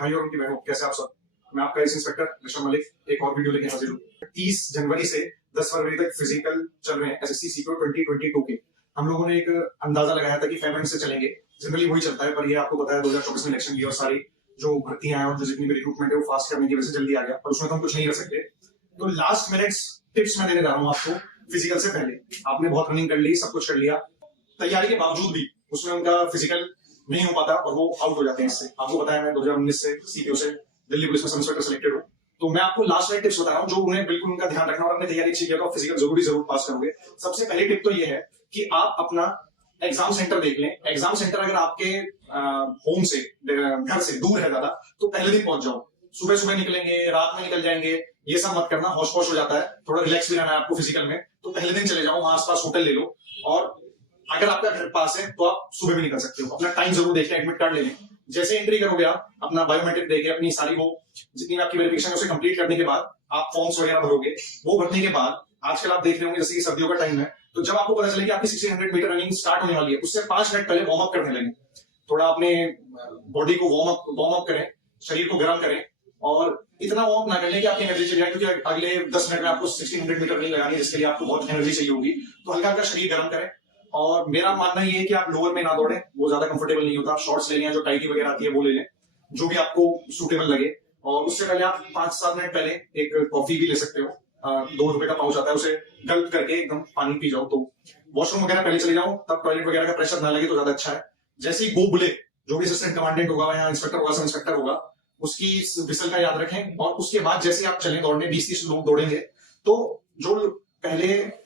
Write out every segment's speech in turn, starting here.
भाई और उनकी बहनों, कैसे आप सब। मैं आपका एस इंस्पेक्टर ऋषभ मलिक एक और वीडियो लेके हाजिर हूँ। 30 जनवरी से 10 फरवरी तक फिजिकल चल रहे हैं एसएससी सीपीओ 2022 के। हम लोगों ने एक अंदाजा लगाया था कि फेब्रुअरी से चलेंगे, जनरली वही चलता है, पर ये आपको पता है 2024 में इलेक्शन की और सारी जो भर्तियां हैं और जो जितनी भी रिक्रूटमेंट है वो फास्ट करने की वजह से जल्दी आ गया, पर उसमें तो हम कुछ नहीं कर सकते। तो लास्ट मिनट्स टिप्स मैं देने जा रहा हूँ आपको। फिजिकल से पहले आपने बहुत रनिंग कर ली, सब कुछ कर लिया, तैयारी के बावजूद भी उसमें उनका फिजिकल नहीं हो पाता और वो आउट हो जाते हैं। इससे आपको पता है मैं 2019 से सीपीओ से दिल्ली पुलिस में सब इंस्पेक्टर सिलेक्टेड हूँ, तो मैं आपको लास्ट में टिप्स बता रहा हूँ जो उन्हें बिल्कुल उनका ध्यान रखना और अपनी तैयारी अच्छी किया तो फिजिकल जरूर पास करोगे। सबसे पहली टिप तो ये है कि आप अपना एग्जाम सेंटर देख लें। एग्जाम सेंटर अगर आपके होम से, घर से दूर है ज्यादा, तो पहले दिन पहुंच जाओ। सुबह सुबह निकलेंगे, रात में निकल जाएंगे, ये सब मत करना, होश पोश हो जाता है, थोड़ा रिलैक्स भी रहना है आपको फिजिकल में। तो पहले दिन चले जाओ, वहां आसपास होटल ले लो, और अगर आपका घर पास है तो आप सुबह भी निकल सकते हो। अपना टाइम जरूर देख लें, एडमिट कार्ड ले लें। जैसे एंट्री करोगे आप अपना बायोमेट्रिक देके अपनी सारी वो जितनी आपकी वेरिफिकेशन है उसे कंप्लीट करने के बाद आप फॉर्म्स वगैरह भरोगे। वो भरने के बाद आजकल आप देख रहे होंगे जैसे कि सर्दियों का टाइम है, तो जब आपको पता चले कि आपकी 1600 मीटर रनिंग स्टार्ट होने वाली है, उससे 5 मिनट पहले वार्म अप करने लगे। थोड़ा अपने बॉडी को वार्म अप करें, शरीर को गर्म करें, और इतना वार्म ना कर लें कि आपकी एनर्जी चली जाए, क्योंकि अगले 10 मिनट में आपको 1600 मीटर रनिंग लगानी है, जिसके लिए आपको बहुत एनर्जी चाहिए होगी। तो हल्का हल्का शरीर गर्म करें। और मेरा मानना ये है कि आप लोअर में ना दौड़ें, वो ज्यादा कंफर्टेबल नहीं होता। शॉर्ट्स ले लें, जो टाइटी वगैरह आती है वो ले लें, जो भी आपको सूटेबल लगे। और उससे पहले आप 5-7 मिनट पहले एक कॉफी भी ले सकते हो, 2 रुपए का पाउच आता है, उसे गल्प करके एकदम पानी पी जाओ। तो वॉशरूम वगैरह पहले चले जाओ, तब टॉयलेट वगैरह का प्रेशर ना लगे तो ज्यादा अच्छा है। जैसे ही गो बुले, जो भी असिस्टेंट कमांडेंट होगा या इंस्पेक्टर होगा, सब इंस्पेक्टर होगा, उसकी विसल का याद रखें। और उसके बाद जैसे आप चले दौड़ने, 20-30 लोग दौड़ेंगे, तो जो पहले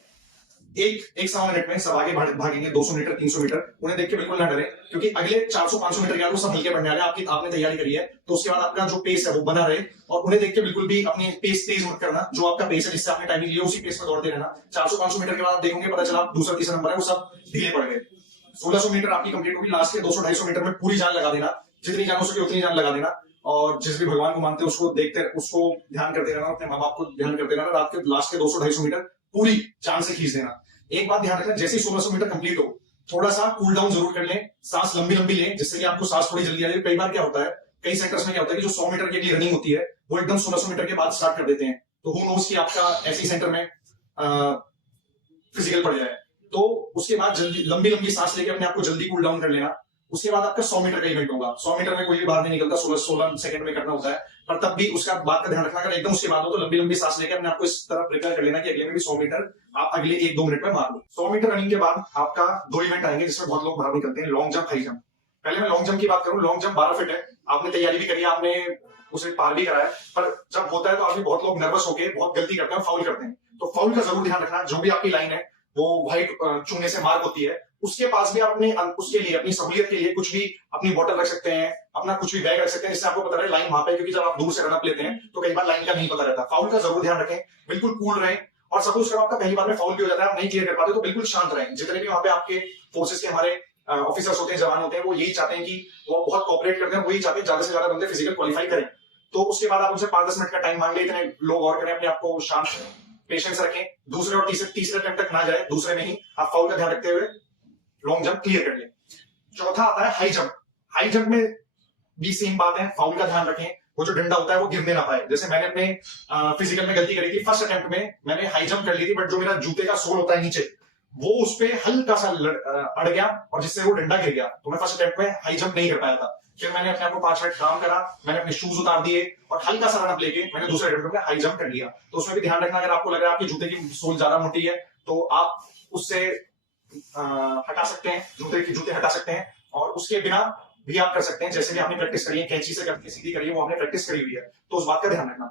एक सवा मिनट में सब आगे भागेंगे 200 मीटर 300 मीटर, उन्हें देख के बिल्कुल ना डरे, क्योंकि अगले 400-500 मीटर के बाद वो सब हल्के बढ़ने वाले हैं। आपने तैयारी करी है, तो उसके बाद आपका जो पेस है वो बना रहे, और उन्हें देख के बिल्कुल भी अपनी पेस तेज मत करना। जो आपका पेस है, जिससे आपने टाइमिंग ली है, उसी पेस में दौड़ते रहना। 400-500 मीटर के बाद आप देखोगे, पता चला दूसरा तीसरा नंबर है, वो सब ढीले पड़ गए। 1600 मीटर आपकी कंप्लीट होगी। लास्ट के 200-250 मीटर में पूरी जान लगा देना, जितनी जान हो सके उतनी जान लगा देना। और जिस भी भगवान को मानते हैं उसको ध्यान करते रहना, अपने माँ बाप को ध्यान करते रहना। रात के लास्ट के 200-250 मीटर पूरी जान से खींच देना। एक बात ध्यान रखना, जैसे ही 1600 मीटर कंप्लीट हो, थोड़ा सा कूल डाउन जरूर कर लें, सांस लंबी लंबी लें, जिससे कि आपको सांस थोड़ी जल्दी आ जाए। कई बार क्या होता है, कई सेक्टर्स में क्या होता है कि जो 100 मीटर की रनिंग होती है वो एकदम 1600 मीटर के बाद स्टार्ट कर देते हैं। तो हु नोस कि आपका ऐसी सेंटर में फिजिकल पड़ जाए। तो उसके बाद जल्दी लंबी लंबी सांस लेके अपने आप को जल्दी कूल डाउन कर लेना। उसके बाद आपका 100 मीटर का इवेंट होगा। 100 मीटर में कोई भी बाहर नहीं निकलता, 16 सेकंड में करना होता है, पर तब भी उसका बात का ध्यान रखना, अगर एकदम उसके बाद हो तो लंबी लंबी सांस लेकर अपने आपको इस तरह प्रिपेयर कर लेना कि अगले में भी 100 मीटर आप अगले 1-2 मिनट में मार लो। 100 मीटर रनिंग के बाद आपका 2 इवेंट आएंगे जिसमें बहुत लोग बाहर निकलते हैं, लॉन्ग जंप, हाई जंप। पहले मैं लॉन्ग जंप की बात करूं। लॉन्ग जंप 12 फीट है, आपने तैयारी भी करी है, आपने उसे पार भी कराया, पर जब होता है तो आदमी बहुत लोग नर्वस होकर बहुत गलती करते हैं, फाउल करते हैं। तो फाउल का जरूर ध्यान रखना। जो भी आपकी लाइन है वो व्हाइट चुनने से मार्क होती है, उसके पास भी आप उसके लिए अपनी सहूलियत के लिए कुछ भी अपनी बोतल रख सकते हैं, अपना कुछ भी बैग रख सकते हैं, जिससे आपको पता रहे लाइन वहां पे। क्योंकि जब आप दूर से रनअप लेते हैं तो कई बार लाइन का नहीं पता रहता। फाउल का जरूर ध्यान रखें, बिल्कुल कूल रहें। और सपोज करो आपका पहली बार में फाउल भी हो जाता है, आप नहीं क्लियर कर पाते, तो बिल्कुल शांत रहें। जितने भी वहां पे आपके फोर्सेस के हमारे ऑफिसर्स होते हैं, जवान होते हैं, वो यही चाहते हैं कि वो बहुत कोऑपरेट करते हैं, वही चाहते हैं ज्यादा से ज्यादा बंदे फिजिकल क्वालिफाई करें। तो उसके बाद आप उनसे 5-10 मिनट का टाइम मांग ले, इतने लोग और करें, अपने आपको शांत पेशेंस रखें। दूसरे और तीसरे अटेम्प्ट तक ना जाए, दूसरे में ही आप फाउल का ध्यान रखते हुए लॉन्ग जंप क्लियर कर ले। चौथा आता है हाई जंप। हाई जंप में भी सेम बात है, फाउल का ध्यान रखें, वो जो डंडा होता है वो गिरने ना पाए। जैसे मैंने अपने फिजिकल में गलती करी थी, फर्स्ट अटेम्प्ट में मैंने हाई जंप कर ली थी, बट जो मेरा जूते का सोल होता है नीचे, वो उस पे हल्का सा अड़ गया और जिससे वो डंडा गिर गया। तो मैं फर्स्ट अटेम्प्ट में हाई जंप नहीं कर पाया था। फिर मैंने अपने आप को 5 मिनट काम करा, मैंने अपने शूज उतार दिए और हल्का सा रनअप लेके मैंने दूसरे अटेम्प्ट में हाई जंप कर लिया। तो उसमें भी ध्यान रखना, अगर आपको लग रहा है आपके जूते की सोल ज्यादा मोटी है तो आप उससे हटा सकते हैं, जूते हटा सकते हैं, और उसके बिना भी आप कर सकते हैं। जैसे भी आपने प्रैक्टिस करी है, कैंची से करके सीधी करी है, वो आपने प्रैक्टिस करी हुई है, तो उस बात का ध्यान रखना।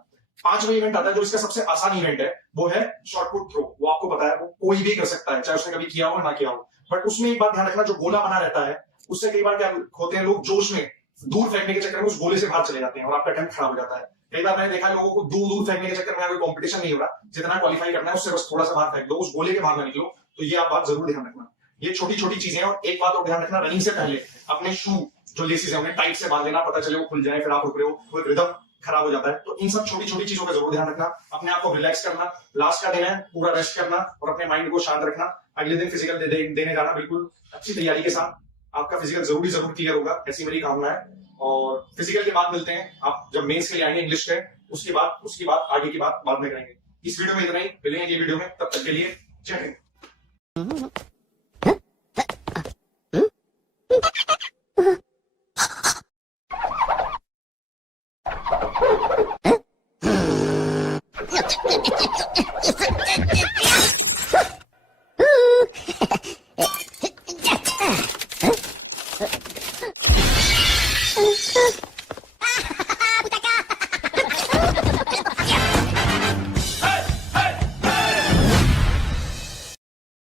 5वां इवेंट आता है जो इसका सबसे आसान इवेंट है, वो है शॉटपुट थ्रो। वो आपको पता है, वो कोई भी कर सकता है, चाहे उसने कभी किया हो ना किया हो। बट उसमें एक बात ध्यान रखना, जो गोला बना रहता है उससे कई बार क्या होते हैं, लोग जोश में दूर फेंकने के चक्कर में उस गोले से बाहर चले जाते हैं और आपका अटेम्प्ट खराब हो जाता है। कई बार मैंने देखा है लोगों को दूर दूर फेंकने के चक्कर में कोई कॉम्पिटिशन नहीं हो रहा, जितना क्वालिफाई करना है उससे बस थोड़ा सा बाहर फेंक दो, उस गोले के बाहर ना निकलो। तो ये आप बात जरूर ध्यान रखना। ये छोटी छोटी चीजें हैं। और एक बात और ध्यान रखना, रनिंग से पहले अपने शू जो लेसिस है उन्हें टाइट से बांध लेना, पता चले वो खुल जाए, फिर आप रुक रहे हो, वो रिदम खराब हो जाता है। तो इन सब छोटी छोटी चीजों का जरूर ध्यान रखना। अपने आप को रिलैक्स करना, लास्ट का दिन है, पूरा रेस्ट करना और अपने माइंड को शांत रखना। अगले दिन फिजिकल देने जाना, बिल्कुल अच्छी तैयारी के साथ। आपका फिजिकल जरूर क्लियर होगा, ऐसी मेरी कामना है। और फिजिकल के बाद मिलते हैं, आप जब मेंस के लिए आएंगे इंग्लिश के, उसके बाद आगे की बात बाद में करेंगे। इस वीडियो में इतना ही, मिलेंगे अगली वीडियो में, तब तक के लिए जय हिंद।